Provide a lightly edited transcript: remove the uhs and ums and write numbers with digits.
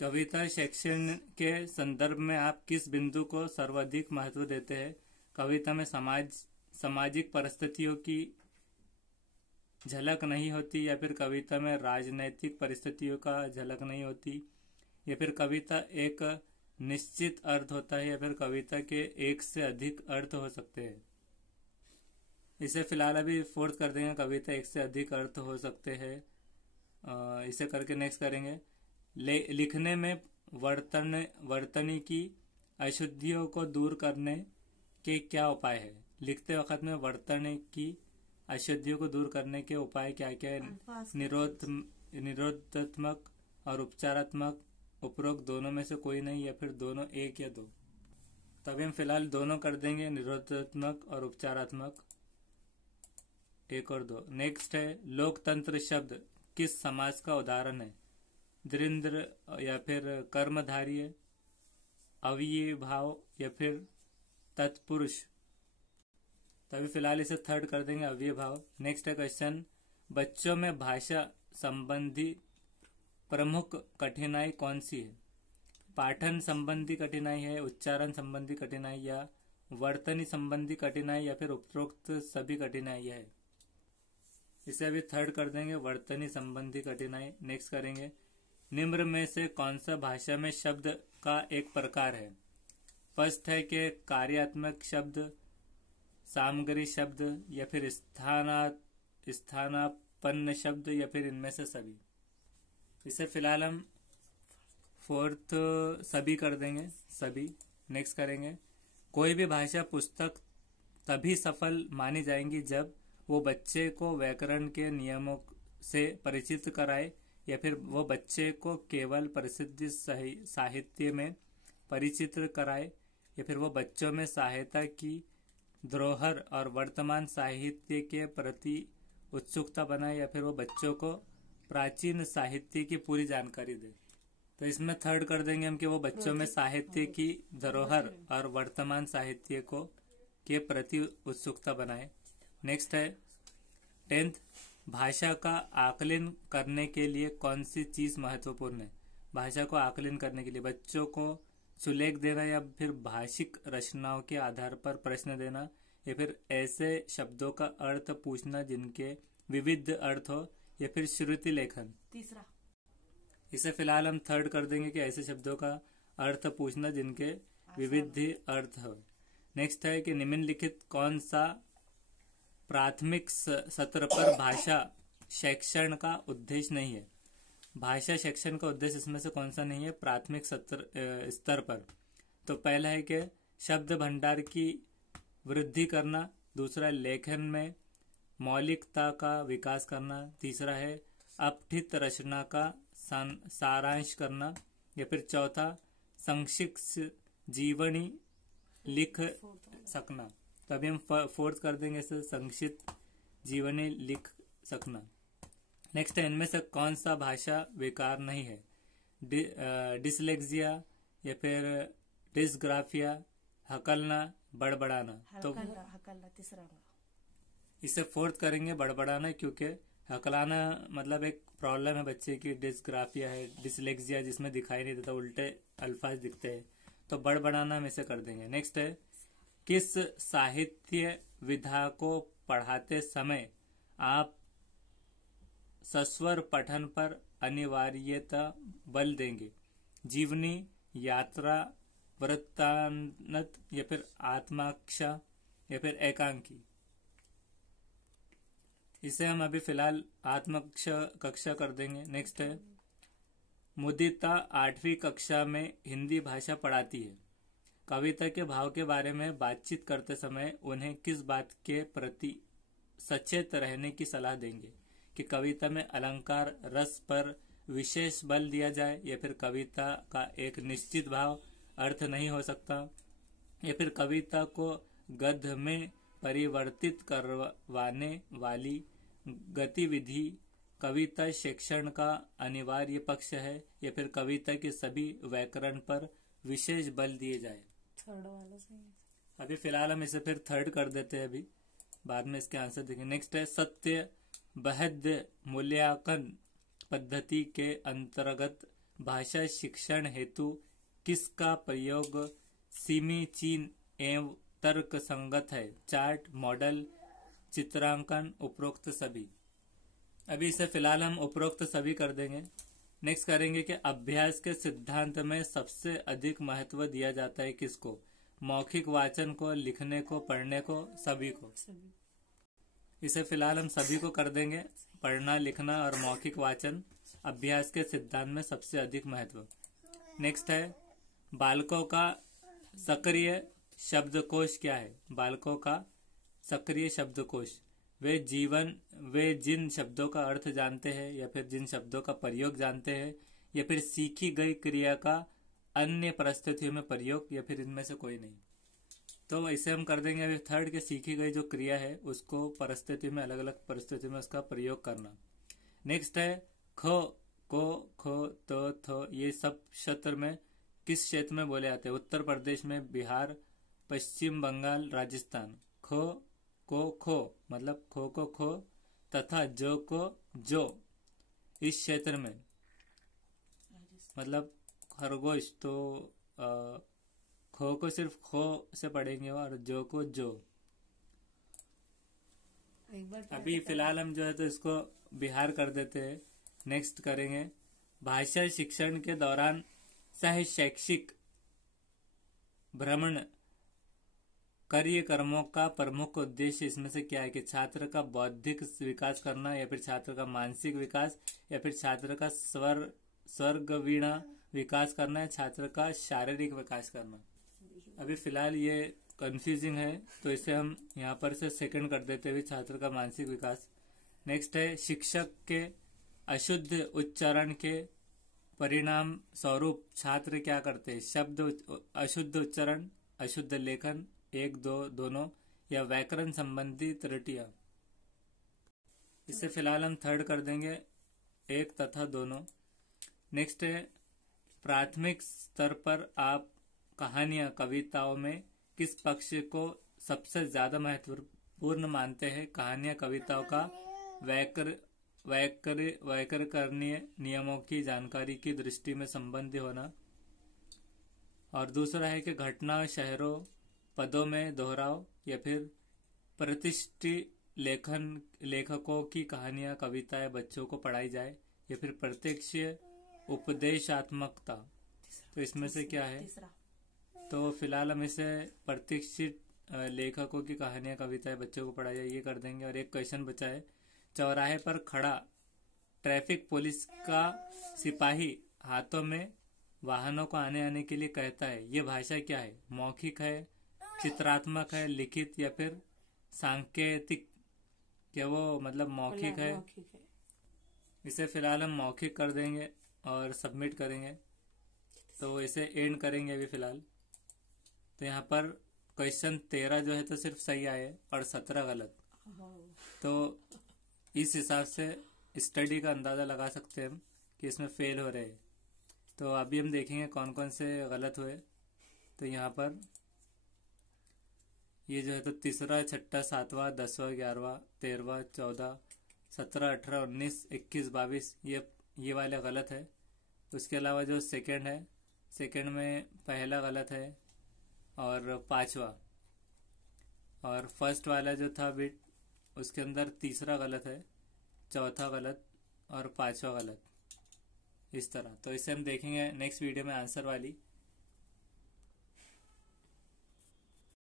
कविता section के संदर्भ में आप किस बिंदु को सर्वाधिक महत्व देते हैं? कविता में सामाजिक परिस्थितियों की झलक नहीं होती, या फिर कविता में राजनैतिक परिस्थितियों का झलक नहीं होती, या फिर कविता एक निश्चित अर्थ होता है, या फिर कविता के एक से अधिक अर्थ हो सकते हैं? इसे फिलहाल अभी फोर्थ कर देंगे, कविता एक से अधिक अर्थ हो सकते हैं। इसे करके नेक्स्ट करेंगे। लिखने में वर्तनी की अशुद्धियों को दूर करने के क्या उपाय है? लिखते वक्त में वर्तनी की अशुद्धियों को दूर करने के उपाय क्या क्या है? निरोधात्मक और उपचारात्मक, उपरोक्त दोनों में से कोई नहीं, या फिर दोनों, एक या दो? तभी हम फिलहाल दोनों कर देंगे, निरोधात्मक और उपचारात्मक, एक और दो। नेक्स्ट है, लोकतंत्र शब्द किस समाज का उदाहरण है? दरिद्र, या फिर कर्मधारी, अव्ययीभाव, या फिर तत्पुरुष? तभी फिलहाल इसे थर्ड कर देंगे, अव्ययीभाव। नेक्स्ट है क्वेश्चन, बच्चों में भाषा संबंधी प्रमुख कठिनाई कौन सी है? पाठन संबंधी कठिनाई है, उच्चारण संबंधी कठिनाई, या वर्तनी संबंधी कठिनाई, या फिर उपरोक्त सभी कठिनाई है? इसे अभी थर्ड कर देंगे, वर्तनी संबंधी कठिनाई। नेक्स्ट करेंगे, निम्न में से कौन सा भाषा में शब्द का एक प्रकार है? स्पष्ट है कि कार्यात्मक शब्द, सामग्री शब्द, या फिर स्थानापन्न शब्द, या फिर इनमें से सभी? इसे फिलहाल हम फोर्थ सभी कर देंगे, सभी। नेक्स्ट करेंगे, कोई भी भाषा पुस्तक तभी सफल मानी जाएंगी जब वो बच्चे को व्याकरण के नियमों से परिचित कराए, या फिर वो बच्चे को केवल प्रसिद्ध साहित्य में परिचित कराए, या फिर वो बच्चों में सहायता की धरोहर और वर्तमान साहित्य के प्रति उत्सुकता बनाए, या फिर वो बच्चों को प्राचीन साहित्य की पूरी जानकारी दे? तो इसमें थर्ड कर देंगे हम कि वो बच्चों में साहित्य की धरोहर और वर्तमान साहित्य को के प्रति उत्सुकता बनाए। नेक्स्ट है 10th, भाषा का आकलन करने के लिए कौन सी चीज महत्वपूर्ण है? भाषा को आकलन करने के लिए बच्चों को सुलेख देना, या फिर भाषिक रचनाओं के आधार पर प्रश्न देना, या फिर ऐसे शब्दों का अर्थ पूछना जिनके विविध अर्थ हो, या फिर श्रुति लेखन? तीसरा। इसे फिलहाल हम थर्ड कर देंगे कि ऐसे शब्दों का अर्थ पूछना जिनके विविध अर्थ हो। नेक्स्ट है कि निम्नलिखित कौन सा प्राथमिक सत्र पर भाषा शिक्षण का उद्देश्य नहीं है? भाषा शिक्षण का उद्देश्य इसमें से कौन सा नहीं है प्राथमिक स्तर पर? तो पहला है कि शब्द भंडार की वृद्धि करना, दूसरा लेखन में मौलिकता का विकास करना, तीसरा है अपठित रचना का सारांश करना, या फिर चौथा संक्षिप्त जीवनी लिख सकना। तभी हम फोर्थ कर देंगे इसे, संक्षिप्त जीवनी लिख सकना। नेक्स्ट है, इनमें से कौन सा भाषा विकार नहीं है? डिसलेक्सिया, या फिर डिस्ग्राफिया, हकलना, बड़बड़ाना? तो हकलना तीसरा। इसे फोर्थ करेंगे, बड़बड़ाना, क्योंकि हकलाना मतलब एक प्रॉब्लम है बच्चे की, डिस्ग्राफिया है, डिसलेक्सिया जिसमें दिखाई नहीं देता, उल्टे अल्फाज दिखते हैं, तो बड़बड़ाना हम इसे कर देंगे। नेक्स्ट है, किस साहित्य विधा को पढ़ाते समय आप सस्वर पठन पर अनिवार्यता बल देंगे? जीवनी, यात्रा, वृत्तांत, या फिर आत्माक्षा, या फिर एकांकी? इसे हम अभी फिलहाल कक्षा कर देंगे। नेक्स्ट है, मुदिता 8वीं कक्षा में हिंदी भाषा पढ़ाती है। कविता के भाव के बारे में बातचीत करते समय उन्हें किस बात के प्रति सचेत रहने की सलाह देंगे? कि कविता में अलंकार रस पर विशेष बल दिया जाए, या फिर कविता का एक निश्चित भाव अर्थ नहीं हो सकता, या फिर कविता को गद्य में परिवर्तित करवाने वाली गतिविधि कविता शिक्षण का अनिवार्य पक्ष है, या फिर कविता के सभी व्याकरण पर विशेष बल दिए जाए? थर्ड वाला सही है। अभी फिलहाल हम इसे फिर थर्ड कर देते हैं, अभी बाद में इसके आंसर देखेंगे। नेक्स्ट है, सत्य बहद मूल्यांकन पद्धति के अंतर्गत भाषा शिक्षण हेतु किसका प्रयोग समीचीन एवं तर्क संगत है? चार्ट, मॉडल, चित्रांकन, उपरोक्त सभी। अभी इसे फिलहाल हम उपरोक्त सभी कर देंगे। नेक्स्ट करेंगे कि अभ्यास के सिद्धांत में सबसे अधिक महत्व दिया जाता है किसको? मौखिक वाचन को, लिखने को, पढ़ने को, सभी को। सभी। इसे फिलहाल हम सभी को कर देंगे। पढ़ना, लिखना और मौखिक वाचन अभ्यास के सिद्धांत में सबसे अधिक महत्व। नेक्स्ट है बालकों का सक्रिय शब्दकोश क्या है? बालकों का सक्रिय शब्दकोश वे जिन शब्दों का अर्थ जानते हैं या फिर जिन शब्दों का प्रयोग जानते हैं या फिर सीखी गई क्रिया का अन्य परिस्थितियों में प्रयोग या फिर इनमें से कोई नहीं। तो इसे हम कर देंगे अभी थर्ड के सीखी गई जो क्रिया है उसको परिस्थिति में, अलग अलग परिस्थिति में उसका प्रयोग करना। नेक्स्ट है ख, को, खो, तो, थो, ये सब क्षेत्र में किस क्षेत्र में बोले जाते हैं? उत्तर प्रदेश में, बिहार, पश्चिम बंगाल, राजस्थान। खो को खो मतलब खो को खो तथा जो को जो इस क्षेत्र में मतलब खरगोश। तो खो को सिर्फ खो से पढ़ेंगे और जो को जो। एक बार अभी फिलहाल हम जो है तो इसको बिहार कर देते हैं। नेक्स्ट करेंगे भाषा शिक्षण के दौरान सह शैक्षिक भ्रमण कार्यक्रमों का प्रमुख उद्देश्य इसमें से क्या है? कि छात्र का बौद्धिक विकास करना या फिर छात्र का मानसिक विकास या फिर छात्र का स्वर्गवीणा विकास करना या छात्र का शारीरिक विकास करना। अभी फिलहाल ये कंफ्यूजिंग है तो इसे हम यहाँ पर से सेकंड कर देते हुए छात्र का मानसिक विकास। नेक्स्ट है शिक्षक के अशुद्ध उच्चारण के परिणाम स्वरूप छात्र क्या करते हैं? शब्द अशुद्ध उच्चारण, अशुद्ध लेखन, एक दो दोनों या व्याकरण संबंधी त्रुटियां। इसे फिलहाल हम थर्ड कर देंगे, एक तथा दोनों। नेक्स्ट है प्राथमिक स्तर पर आप कहानियां कविताओं में किस पक्ष को सबसे ज्यादा महत्वपूर्ण मानते हैं? कहानियां कविताओं का व्याकरणीय नियमों की जानकारी की दृष्टि में संबंधी होना। और दूसरा है कि घटना शहरों पदों में दोहराव या फिर प्रतिष्ठित लेखकों की कहानियां कविताएं बच्चों को पढ़ाई जाए या फिर प्रत्यक्ष उपदेशात्मकता। तो इसमें से क्या है? तो फिलहाल हम इसे प्रतिष्ठित लेखकों की कहानियां कविताएं बच्चों को पढ़ाई जाए ये कर देंगे। और एक क्वेश्चन बचा है चौराहे पर खड़ा ट्रैफिक पुलिस का सिपाही हाथों में वाहनों को आने के लिए कहता है, ये भाषा क्या है? मौखिक है, चित्रात्मक है, लिखित या फिर सांकेतिक? क्या वो मतलब मौखिक है? इसे फिलहाल हम मौखिक कर देंगे और सबमिट करेंगे। तो इसे एंड करेंगे अभी फिलहाल। तो यहाँ पर क्वेश्चन 13 जो है तो सिर्फ सही आए और 17 गलत। तो इस हिसाब से स्टडी का अंदाजा लगा सकते हैं हम कि इसमें फेल हो रहे हैं। तो अभी हम देखेंगे कौन कौन से गलत हुए। तो यहाँ पर ये जो है तो तीसरा, छठा, सातवां, 10वां, 11वां, 13वां, 14, 17, 18, 19, 21, 22 ये वाले गलत है। उसके अलावा जो सेकंड है, सेकंड में पहला गलत है और 5वां, और फर्स्ट वाला जो था बिट उसके अंदर तीसरा गलत है, चौथा गलत और 5वां गलत। इस तरह तो इसे हम देखेंगे नेक्स्ट वीडियो में आंसर वाली।